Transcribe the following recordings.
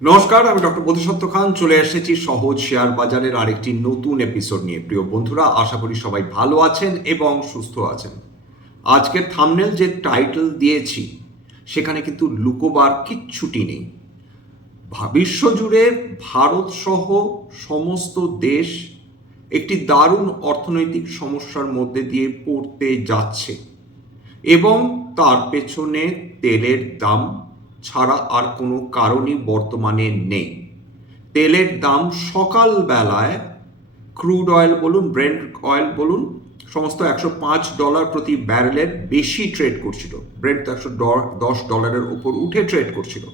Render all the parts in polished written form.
নমস্কার, আমি ডক্টর বোধিসত্ত্ব খান চলে এসেছি সহজ শেয়ার বাজারের আরেকটি নতুন এপিসোড নিয়ে। প্রিয় বন্ধুরা, আশা করি সবাই ভালো আছেন এবং সুস্থ আছেন। আজকের থাম্বনেল যে টাইটেল দিয়েছি সেখানে কিন্তু লুকোবার কিচ্ছুটি নেই। বিশ্বজুড়ে ভারত সহ সমস্ত দেশ একটি দারুণ অর্থনৈতিক সমস্যার মধ্যে দিয়ে পড়তে যাচ্ছে এবং তার পেছনে তেলের দাম ছাড়া আর কোনো কারণই বর্তমানে নেই। তেলের দাম সকালবেলায় ক্রুড অয়েল বলুন, ব্রেন্ট অয়েল বলুন, সমস্ত $105 প্রতি ব্যারেলের বেশি ট্রেড করছিল। ব্রেন্ট তো $110 উপর উঠে ট্রেড করছিল।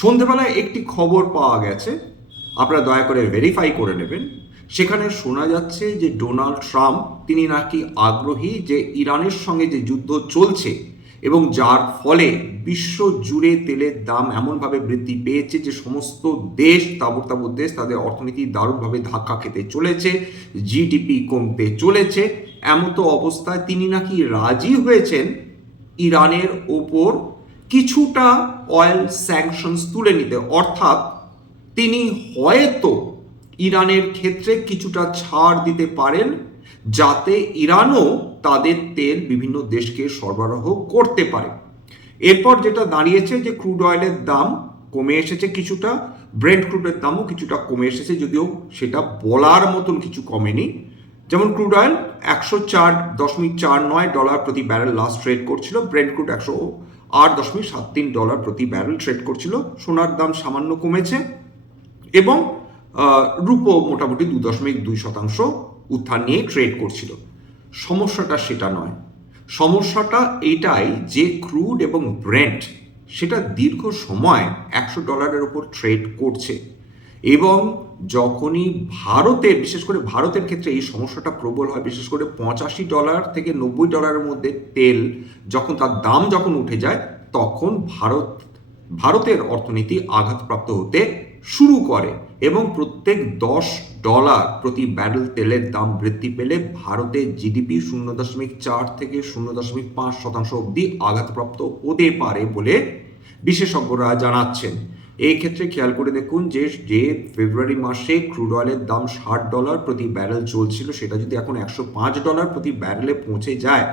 সন্ধেবেলায় একটি খবর পাওয়া গেছে, আপনারা দয়া করে ভেরিফাই করে নেবেন। সেখানে শোনা যাচ্ছে যে ডোনাল্ড ট্রাম্প তিনি নাকি আগ্রহী যে ইরানের সঙ্গে যে যুদ্ধ চলছে এবং যার ফলে বিশ্ব জুড়ে তেলের দাম এমনভাবে বৃদ্ধি পেয়েছে যে সমস্ত দেশ, তাবড় দেশ, তাদের অর্থনীতি দারুণভাবে ধাক্কা খেতে চলেছে, জিডিপি কমতে চলেছে। এমতো অবস্থায় তিনি নাকি রাজি হয়েছেন ইরানের ওপর কিছুটা অয়েল স্যাংশনস তুলে নিতে, অর্থাৎ তিনি হয়তো ইরানের ক্ষেত্রে কিছুটা ছাড় দিতে পারেন যাতে ইরানও তাদের তেল বিভিন্ন দেশকে সরবরাহ করতে পারে। এরপর যেটা দাঁড়িয়েছে যে ক্রুড অয়েলের দাম কমে এসেছে কিছুটা, ব্রেন্ট ক্রুডের দামও কিছুটা কমে এসেছে, যদিও সেটা বলার মতন কিছু কমেনি। যেমন ক্রুড অয়েল $104.49 প্রতি ব্যারেল লাস্ট ট্রেড করছিল, ব্রেন্ট ক্রুড $108.73 প্রতি ব্যারেল ট্রেড করছিল। সোনার দাম সামান্য কমেছে এবং রুপো মোটামুটি 2.2% উত্থান নিয়ে ট্রেড করছিল। সমস্যাটা সেটা নয়, সমস্যাটা এটাই যে ক্রুড এবং ব্রেন্ট সেটা দীর্ঘ সময় $100 উপর ট্রেড করছে এবং যখনই ভারতের, বিশেষ করে ভারতের ক্ষেত্রে এই সমস্যাটা প্রবল হয়, বিশেষ করে $85 থেকে $90 মধ্যে তেল যখন তার দাম যখন উঠে যায় তখন ভারতের অর্থনীতি আঘাতপ্রাপ্ত হতে শুরু করে এবং প্রত্যেক $10 প্রতি ব্যারেল তেলের দাম বৃদ্ধি পেলে ভারতের জিডিপি 0.4 থেকে 0.5% অবধি আঘাতপ্রাপ্ত হতে পারে বলে বিশেষজ্ঞরা জানাচ্ছেন। এই ক্ষেত্রে খেয়াল করে দেখুন যে ফেব্রুয়ারি মাসে ক্রুড অয়েলের দাম $60 প্রতি ব্যারেল চলছিল, সেটা যদি এখন $105 প্রতি ব্যারেলে পৌঁছে যায়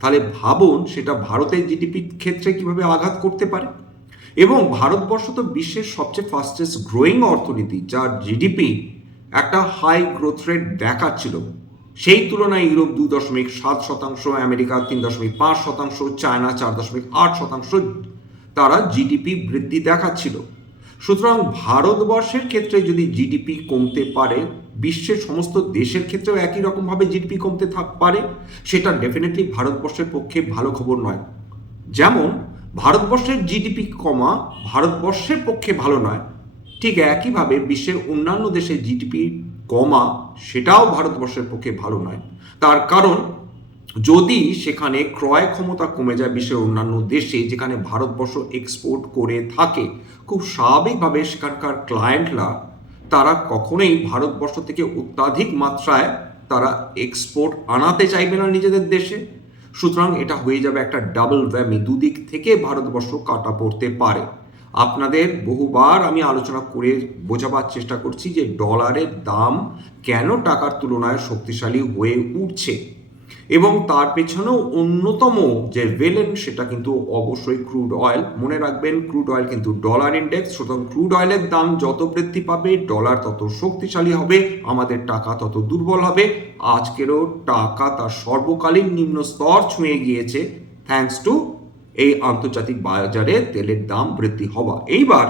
তাহলে ভাবুন সেটা ভারতের জিডিপির ক্ষেত্রে কিভাবে আঘাত করতে পারে। এবং ভারতবর্ষ তো বিশ্বের সবচেয়ে ফাস্টেস্ট গ্রোয়িং অর্থনীতি, যার জিডিপি একটা হাই গ্রোথ রেট দেখাচ্ছিল। সেই তুলনায় ইউরোপ 2.7%, আমেরিকা 3.5%, চায়না 4.8% তারা জিডিপি বৃদ্ধি দেখাচ্ছিল। সুতরাং ভারতবর্ষের ক্ষেত্রে যদি জিডিপি কমতে পারে, বিশ্বের সমস্ত দেশের ক্ষেত্রেও একই রকমভাবে জিডিপি কমতে পারে, সেটা ডেফিনেটলি ভারতবর্ষের পক্ষে ভালো খবর নয়। যেমন ভারতবর্ষের জিডিপি কমা ভারতবর্ষের পক্ষে ভালো নয়, ঠিক একইভাবে বিশ্বের অন্যান্য দেশের জিডিপি কমা সেটাও ভারতবর্ষের পক্ষে ভালো নয়। তার কারণ যদি সেখানে ক্রয় ক্ষমতা কমে যায় বিশ্বের অন্যান্য দেশে, যেখানে ভারতবর্ষ এক্সপোর্ট করে থাকে, খুব স্বাভাবিকভাবে সেখানকার ক্লায়েন্টরা তারা কখনোই ভারতবর্ষ থেকে অত্যাধিক মাত্রায় তারা এক্সপোর্ট আনাতে চাইবে না নিজেদের দেশে। সুতরাং এটা হয়ে যাবে একটা ডাবল ভ্যামি, দুদিক থেকে ভারতবর্ষ কাটা পড়তে পারে। আপনাদের বহুবার আমি আলোচনা করে বোঝাবার চেষ্টা করছি যে ডলারের দাম কেন টাকার তুলনায় শক্তিশালী হয়ে উঠছে এবং তার পেছনেও অন্যতম যে ভিলেন সেটা কিন্তু অবশ্যই ক্রুড অয়েল। মনে রাখবেন ক্রুড অয়েল কিন্তু ডলার ইন্ডেক্স, সুতরাং ক্রুড অয়েলের দাম যত বৃদ্ধি পাবে ডলার তত শক্তিশালী হবে, আমাদের টাকা তত দুর্বল হবে। আজকেরও টাকা তার সর্বকালীন নিম্ন স্তর ছুঁয়ে গিয়েছে থ্যাঙ্কস টু এই আন্তর্জাতিক বাজারে তেলের দাম বৃদ্ধি হওয়া। এইবার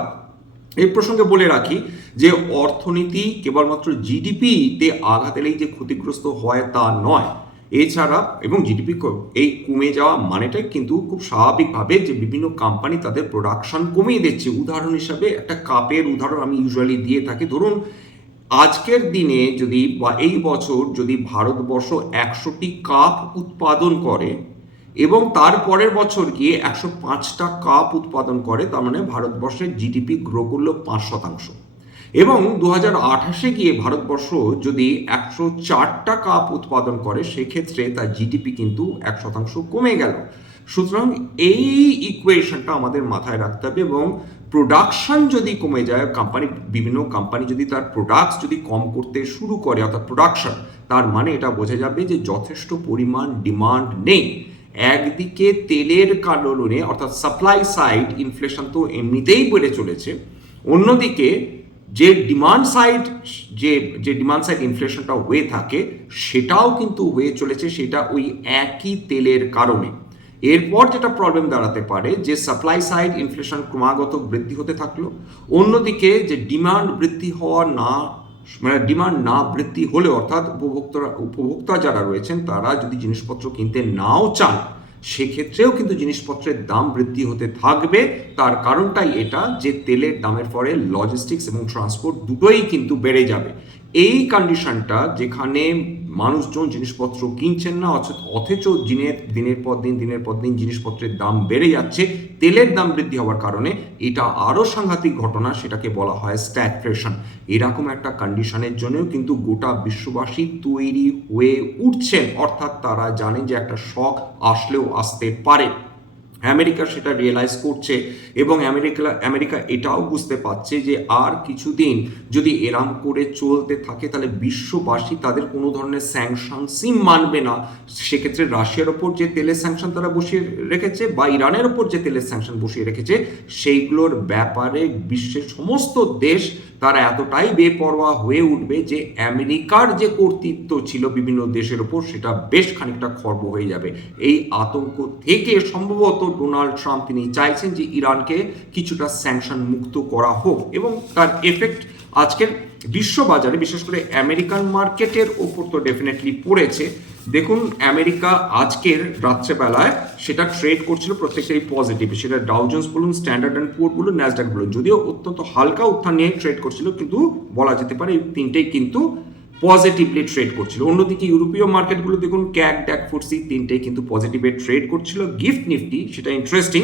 এই প্রসঙ্গে বলে রাখি যে অর্থনীতি কেবলমাত্র জিডিপিতে আঘাত এলেই যে ক্ষতিগ্রস্ত হয় তা নয়, এছাড়া এবং জিডিপি এই কমে যাওয়া মানেটাই কিন্তু খুব স্বাভাবিকভাবে যে বিভিন্ন কোম্পানি তাদের প্রোডাকশন কমিয়ে দিচ্ছে। উদাহরণ হিসাবে একটা কাপের উদাহরণ আমি ইউজুয়ালি দিয়ে থাকি। ধরুন আজকের দিনে যদি বা এই বছর যদি ভারতবর্ষ 100টি কাপ উৎপাদন করে এবং তার পরের বছর গিয়ে 105টা কাপ উৎপাদন করে, তার মানে ভারতবর্ষের জিডিপি গ্রো করলো 5%। এবং 2028 গিয়ে ভারতবর্ষ যদি 104টা কাপ উৎপাদন করে সেক্ষেত্রে তার জিডিপি কিন্তু 1% কমে গেল। সুতরাং এই ইকুয়েশনটা আমাদের মাথায় রাখতে হবে, এবং প্রোডাকশন যদি কমে যায়, বিভিন্ন কোম্পানি যদি তার প্রোডাক্টস যদি কম করতে শুরু করে, অর্থাৎ প্রোডাকশন, তার মানে এটা বোঝা যাবে যে যথেষ্ট পরিমাণ ডিমান্ড নেই। একদিকে তেলের কারণে অর্থাৎ সাপ্লাই সাইড ইনফ্লেশন তো এমনিতেই বেড়ে চলেছে, অন্যদিকে যে ডিমান্ড সাইড ইনফ্লেশনটা হয়ে থাকে সেটাও কিন্তু হয়ে চলেছে, সেটা ওই একই তেলের কারণে। এরপর যেটা প্রবলেম দাঁড়াতে পারে যে সাপ্লাই সাইড ইনফ্লেশন ক্রমাগত বৃদ্ধি হতে থাকলো, অন্যদিকে যে ডিমান্ড না বৃদ্ধি হলে, অর্থাৎ উপভোক্তা যারা রয়েছেন তারা যদি জিনিসপত্র কিনতে নাও চান, সেক্ষেত্রেও কিন্তু জিনিসপত্রের দাম বৃদ্ধি হতে থাকবে। তার কারণটাই এটা যে তেলের দামের ফলে লজিস্টিক্স এবং ট্রান্সপোর্ট দুটোই কিন্তু বেড়ে যাবে। এই কন্ডিশনটা যেখানে মানুষজন জিনিসপত্র কিনছেন না, অথচ দিনের পর দিন জিনিসপত্রের দাম বেড়ে যাচ্ছে তেলের দাম বৃদ্ধি হওয়ার কারণে, এটা আরও সাংঘাতিক ঘটনা, সেটাকে বলা হয় স্ট্যাগফ্লেশন। এরকম একটা কন্ডিশনের জন্যও কিন্তু গোটা বিশ্ববাসী তৈরি হয়ে উঠছেন, অর্থাৎ তারা জানেন যে একটা শক আসলেও আসতে পারে। আমেরিকা সেটা রিয়েলাইজ করছে, এবং আমেরিকা এটাও বুঝতে পারছে যে আর কিছুদিন যদি এরম করে চলতে থাকে তাহলে বিশ্ববাসী তাদের কোনো ধরনের স্যাংশনসই মানবে না। সেক্ষেত্রে রাশিয়ার ওপর যে তেলের স্যাংশন তারা বসিয়ে রেখেছে বা ইরানের ওপর যে তেলের স্যাংশন বসিয়ে রেখেছে, সেইগুলোর ব্যাপারে বিশ্বের সমস্ত দেশ তারা এতটাই বেপরোয়া হয়ে উঠবে যে আমেরিকার যে কর্তৃত্ব ছিল বিভিন্ন দেশের ওপর সেটা বেশ খানিকটা খর্ব হয়ে যাবে। এই আতঙ্ক থেকে সম্ভবত ডোনাল্ড ট্রাম্প তিনি চাইছেন যে ইরানকে কিছুটা স্যাংশন মুক্ত করা হোক, এবং তার এফেক্ট আজকের বিশ্ববাজারে বিশেষ করে আমেরিকান মার্কেটের ওপর তো ডেফিনেটলি পড়েছে। দেখুন, আমেরিকা আজকের রাত্রেবেলায় সেটা ট্রেড করছিল প্রত্যেকটাই পজিটিভ, সেটা ডাউ জোন্স বলুন, স্ট্যান্ডার্ড অ্যান্ড পুয়ার বলুন, ন্যাসড্যাক বলুন, যদিও অত্যন্ত হালকা উত্থান নিয়ে ট্রেড করছিল, কিন্তু বলা যেতে পারে এই তিনটেই কিন্তু পজিটিভলি ট্রেড করছিল। অন্যদিকে ইউরোপীয় মার্কেটগুলো দেখুন, ক্যাক, ড্যাক, ফুটসি তিনটেই কিন্তু পজিটিভে ট্রেড করছিল। গিফট নিফটি সেটা ইন্টারেস্টিং,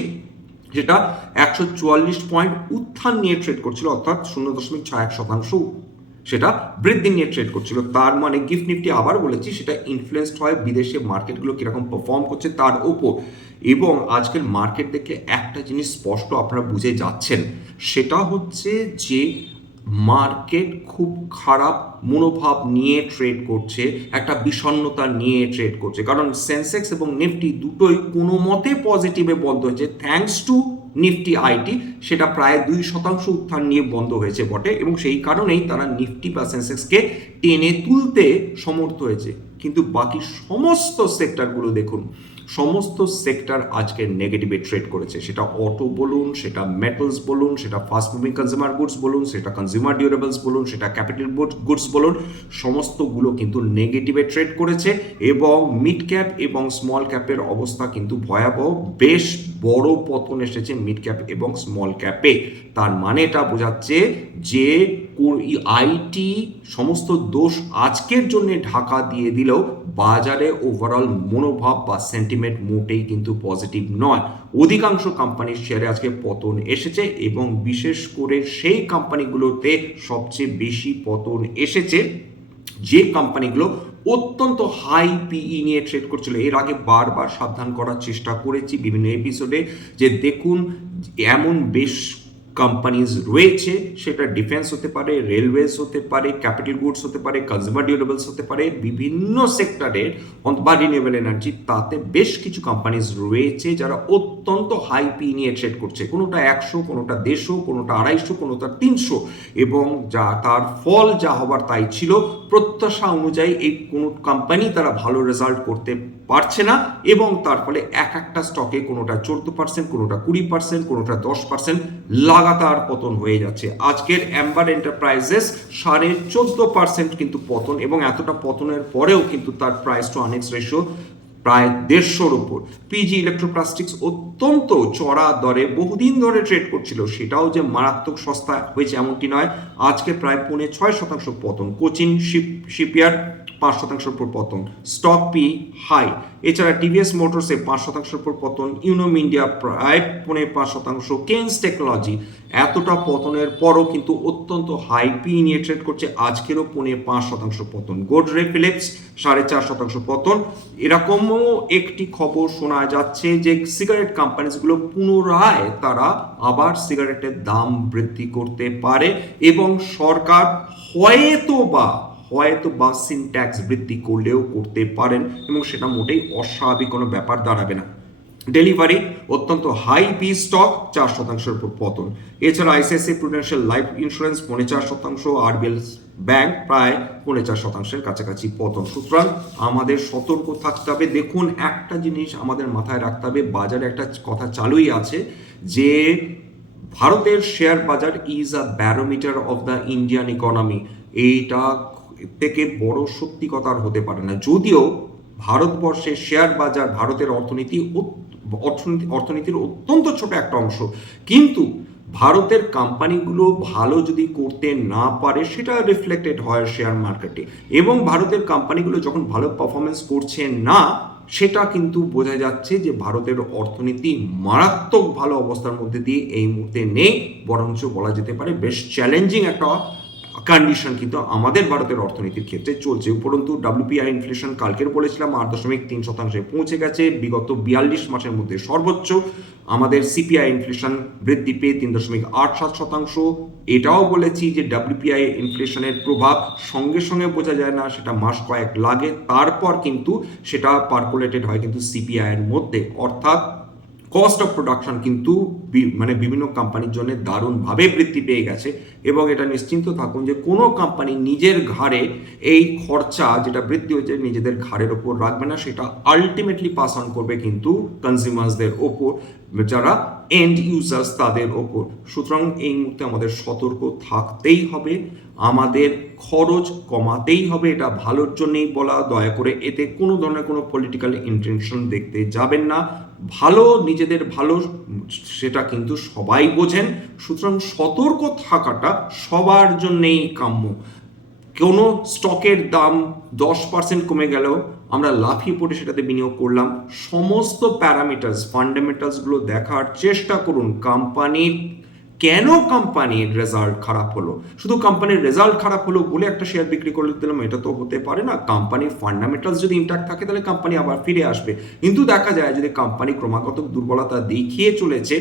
যেটা 144 পয়েন্ট উত্থান নিয়ে ট্রেড করছিল, অর্থাৎ 0.61% সেটা বৃদ্ধি নিয়ে ট্রেড করছিল। তার মানে গিফট নিফটি, আবার বলেছি, সেটা ইনফ্লুয়েসড হয় বিদেশে মার্কেটগুলো কিরকম পারফর্ম করছে তার ওপর। এবং আজকের মার্কেট দেখে একটা জিনিস স্পষ্ট আপনারা বুঝে যাচ্ছেন, সেটা হচ্ছে যে মার্কেট খুব খারাপ মনোভাব নিয়ে ট্রেড করছে, একটা বিষণ্ণতা নিয়ে ট্রেড করছে, কারণ সেন্সেক্স এবং নিফটি দুটোই কোনো মতে পজিটিভে বন্ধ হয়েছে, থ্যাঙ্কস টু নিফটি আইটি, সেটা প্রায় 2% উত্থান নিয়ে বন্ধ হয়েছে বটে, এবং সেই কারণেই তারা নিফটি বা সেন্সেক্সকে টেনে তুলতে সমর্থ হয়েছে। কিন্তু বাকি সমস্ত সেক্টরগুলো দেখুন, সমস্ত সেক্টর আজকে নেগেটিভে ট্রেড করেছে, সেটা অটো বলুন, সেটা মেটালস বলুন, সেটা ফাস্ট মুভিং কনজিউমার গুডস বলুন, সেটা কনজিউমার ডিউরেবলস বলুন, সেটা ক্যাপিটাল গুডস বলুন, সমস্তগুলো কিন্তু নেগেটিভে ট্রেড করেছে। এবং মিড ক্যাপ এবং স্মল ক্যাপের অবস্থা কিন্তু ভয়াবহ, বেশ বড় পতন এসেছে মিড ক্যাপ এবং স্মল ক্যাপে। তার মানে এটা বোঝাচ্ছে যে আইটি সমস্ত দোষ আজকের জন্য ঢাকা দিয়ে দিলেও বাজারে ওভারঅল মনোভাব বা সেন্টিমেন্ট মোটেই কিন্তু পজিটিভ নয়। অধিকাংশ কোম্পানির শেয়ারে আজকে পতন এসেছে, এবং বিশেষ করে সেই কোম্পানিগুলোতে সবচেয়ে বেশি পতন এসেছে যে কোম্পানিগুলো অত্যন্ত হাই পিই নিয়ে ট্রেড করছিল। এর আগে বারবার সাবধান করার চেষ্টা করেছি বিভিন্ন এপিসোডে যে দেখুন, এমন বেশ কোম্পানিজ রয়েছে, সেটা ডিফেন্স হতে পারে, রেলওয়েজ হতে পারে, ক্যাপিটাল গুডস হতে পারে, কনজিউমার ডিউরেবলস হতে পারে, বিভিন্ন সেক্টরের বা রিনিউয়েবল এনার্জি, তাতে বেশ কিছু কোম্পানিজ রয়েছে যারা অত্যন্ত হাই পি নিয়ে ট্রেড করছে, কোনোটা 100, কোনোটা 150, কোনোটা 250, কোনোটা 300, এবং যা তার ফল যা হবার তাই ছিল। প্রত্যাশা অনুযায়ী এই কোনো কোম্পানি তারা ভালো রেজাল্ট করতে পারছে না, এবং তার ফলে একটা স্টকে কোনোটা 14%, কোনোটা 20%, কোনোটা 10% লাগাতার পতন হয়ে যাচ্ছে। আজকের অ্যাম্বার এন্টারপ্রাইজেস 14.5% কিন্তু পতন, এবং এতটা পতনের পরেও কিন্তু তার প্রাইস টু আর্নিংস রেশিও প্রায় 150-র উপর। পিজি ইলেকট্রোপ্লাস্টিক্স অত্যন্ত চড়া দরে বহুদিন ধরে ট্রেড করছিল, সেটাও যে মারাত্মক সস্তা হয়েছে এমনটি নয়, আজকে প্রায় 5.6% পতন। কোচিন শিপইয়ার্ড 5% উপর পতন, স্টক পি হাই। এছাড়া টিভিএস মোটরসে 5% উপর পতন, ইউনোম ইন্ডিয়া প্রায় 5.5%, কেন্স টেকনোলজি এতটা পতনের পরও কিন্তু অত্যন্ত হাই পি নিয়ে ট্রেড করছে, আজকেরও 5.5% পতন। গোদরেজ ফিলিপস 4.5% পতন। এরকমও একটি খবর শোনা যাচ্ছে যে সিগারেট কোম্পানিগুলো পুনরায় তারা আবার সিগারেটের দাম বৃদ্ধি করতে পারে এবং সরকার হয়তো বা সিনট্যাক্স বৃদ্ধি করলেও করতে পারেন এবং সেটা মোটেই অস্বাভাবিক কোনো ব্যাপার দাঁড়াবে না। ডেলিভারি অত্যন্ত হাই পি স্টক 4%-এর উপর পতন। এছাড়া ICICI Prudential life insurance 4.5%, RBL bank প্রায় 4.5%-এর কাছাকাছি পতন। সুতরাং আমাদের সতর্ক থাকতে হবে। দেখুন, একটা জিনিস আমাদের মাথায় রাখতে হবে, বাজারে একটা কথা চালুই আছে যে ভারতের শেয়ার বাজার is a barometer of the Indian economy. এইটা থেকে বড় সত্যি কথা আর হতে পারে না। যদিও ভারতবর্ষের শেয়ার বাজার ভারতের অর্থনীতির অত্যন্ত ছোট একটা অংশ, কিন্তু ভারতের কোম্পানিগুলো ভালো যদি করতে না পারে সেটা রিফ্লেক্টেড হয় শেয়ার মার্কেটে, এবং ভারতের কোম্পানিগুলো যখন ভালো পারফরমেন্স করছে না সেটা কিন্তু বোঝা যাচ্ছে যে ভারতের অর্থনীতি মারাত্মক ভালো অবস্থার মধ্যে দিয়ে এই মুহূর্তে নেই, বরঞ্চ বলা যেতে পারে বেশ চ্যালেঞ্জিং একটা কন্ডিশন কিন্তু আমাদের ভারতের অর্থনীতির ক্ষেত্রে চলছে। উপরন্তু ডাব্লিউপিআই ইনফ্লেশন কালকের বলেছিলাম 8.3% পৌঁছে গেছে, বিগত 42 মাসের মধ্যে সর্বোচ্চ। আমাদের সিপিআই ইনফ্লেশন বৃদ্ধি পেয়ে 3.87%। এটাও বলেছি যে ডাব্লিউপিআই ইনফ্লেশনের প্রভাব সঙ্গে সঙ্গে বোঝা যায় না, সেটা মাস কয়েক লাগে, তারপর কিন্তু সেটা পার্কুলেটেড হয় কিন্তু সিপিআই এর মধ্যে। অর্থাৎ কস্ট অফ প্রোডাকশন কিন্তু বিভিন্ন কোম্পানির জন্য দারুণভাবে বৃদ্ধি পেয়ে গেছে, এবং এটা নিশ্চিন্ত থাকুন যে কোনো কোম্পানি নিজের ঘাড়ে এই খরচা যেটা বৃদ্ধি হয়েছে নিজেদের ঘাড়ের ওপর রাখবে না, সেটা আলটিমেটলি পাস অন করবে কিন্তু কনজিউমার্সদের ওপর, যারা এন্ড ইউজার্স তাদের ওপর। সুতরাং এই মুহূর্তে আমাদের সতর্ক থাকতেই হবে, আমাদের খরচ কমাতেই হবে, এটা ভালোর জন্যই বলা। দয়া করে এতে কোনো ধরনের কোনো পলিটিক্যাল ইন্টেনশন দেখতে যাবেন না। ভালো, নিজেদের ভালো সেটা কিন্তু সবাই বোঝেন, সুতরাং সতর্ক থাকাটা সবার জন্যেই কাম্য। কোনো স্টকের দাম 10% কমে গেলেও আমরা লাফিয়ে পড়ে সেটাতে বিনিয়োগ করলাম। সমস্ত প্যারামিটার্স ফান্ডামেন্টালসগুলো দেখার চেষ্টা করুন। কেন কোম্পানির রেজাল্ট খারাপ হলো, শুধু কোম্পানির রেজাল্ট খারাপ হলো বলে একটা শেয়ার বিক্রি করে দিলাম, এটা তো হতে পারে না। কোম্পানির ফান্ডামেন্টালস যদি ইন্ট্যাক্ট থাকে তাহলে কোম্পানি আবার ফিরে আসবে, কিন্তু দেখা যায় যদি কোম্পানি ক্রমাগত দুর্বলতা দেখিয়ে চলেছে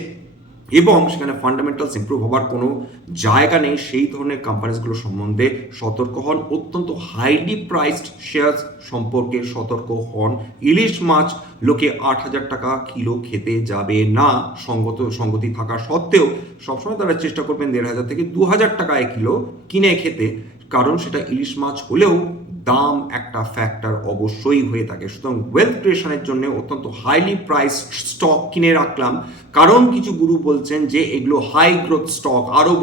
এবং সেখানে ফান্ডামেন্টালস ইমপ্রুভ হবার কোনো জায়গা নেই, সেই ধরনের কোম্পানিজগুলো সম্বন্ধে সতর্ক হন। অত্যন্ত হাইলি প্রাইসড শেয়ার সম্পর্কে সতর্ক হন। ইলিশ মাছ লোকে 8,000 টাকা কিলো খেতে যাবে না, সঙ্গতি থাকা সত্ত্বেও সবসময় তারা চেষ্টা করবেন 1,500 থেকে 2,000 টাকায় কিলো কিনে খেতে, কারণ সেটা ইলিশ মাছ হলেও দাম একটা ফ্যাক্টর অবশ্যই হয়ে থাকে। সুতরাং ওয়েলথ ক্রিয়েশনের জন্য অত্যন্ত হাইলি প্রাইস স্টক কিনে রাখলাম, কারণ কিছু গুরু বলছেন যে এগুলো হাই গ্রোথ স্টক, আরও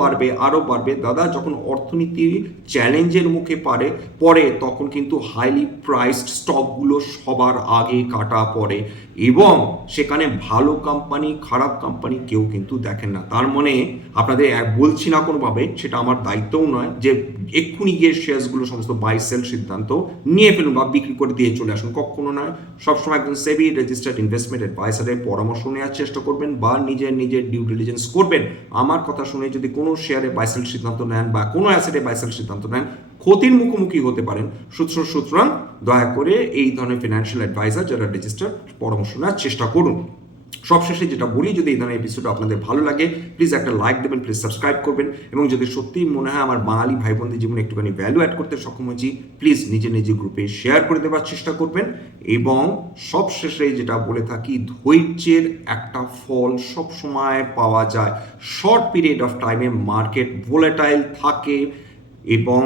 বাড়বে। দাদা, যখন অর্থনীতি চ্যালেঞ্জের মুখে পড়ে তখন কিন্তু হাইলি প্রাইসড স্টকগুলো সবার আগে কাটা পড়ে, এবং সেখানে ভালো কোম্পানি খারাপ কোম্পানি কেউ কিন্তু দেখেন না। তার মানে আপনাদের বলছি না কোনোভাবে, সেটা আমার দায়িত্বও নয় যে এক্ষুনি গিয়ে শেয়ারসগুলো সমস্ত বাই সেল সিদ্ধান্ত নিয়ে ফেলুন বা বিক্রি করে দিয়ে চলে আসুন, কখনো নয়। সবসময় একজন সেবি রেজিস্টার্ড ইনভেস্টমেন্ট অ্যাডভাইসারের পরামর্শ নেওয়ার চেষ্টা করবেন বা নিজের ডিউ ডিলিজেন্স করবেন। আমার কথা শুনে যদি কোনো শেয়ারে বাই সেল সিদ্ধান্ত নেন বা কোনো অ্যাসেটে বাই সেল সিদ্ধান্ত নেন, ক্ষতির মুখোমুখি হতে পারেন। সুতরাং দয়া করে এই ধরনের ফিনান্সিয়াল অ্যাডভাইজার যারা রেজিস্টার্ড পরামর্শ নেওয়ার চেষ্টা করুন। সবশেষে যেটা বলি, যদি এই ধরনের এপিসোড আপনাদের ভালো লাগে প্লিজ একটা লাইক দেবেন, প্লিজ সাবস্ক্রাইব করবেন, এবং যদি সত্যিই মনে হয় আমার বাঙালি ভাই বোনদের জীবনে একটুখানি ভ্যালু অ্যাড করতে সক্ষম হয়েছি, প্লিজ নিজে গ্রুপে শেয়ার করে দেওয়ার চেষ্টা করবেন। এবং সবশেষে যেটা বলে থাকি, ধৈর্যের একটা ফল সবসময় পাওয়া যায়। শর্ট পিরিয়ড অফ টাইমে মার্কেট ভোলাটাইল থাকে এবং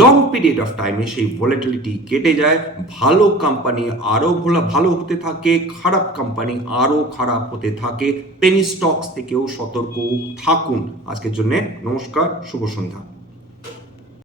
লং পিরিয়ড অফ টাইমে সেই ভোলাটিলিটি কেটে যায়। ভালো কোম্পানি আরও ভালো হতে থাকে, খারাপ কোম্পানি আরও খারাপ হতে থাকে। পেনি স্টকস থেকেও সতর্ক থাকুন। আজকের জন্য নমস্কার, শুভ সন্ধ্যা।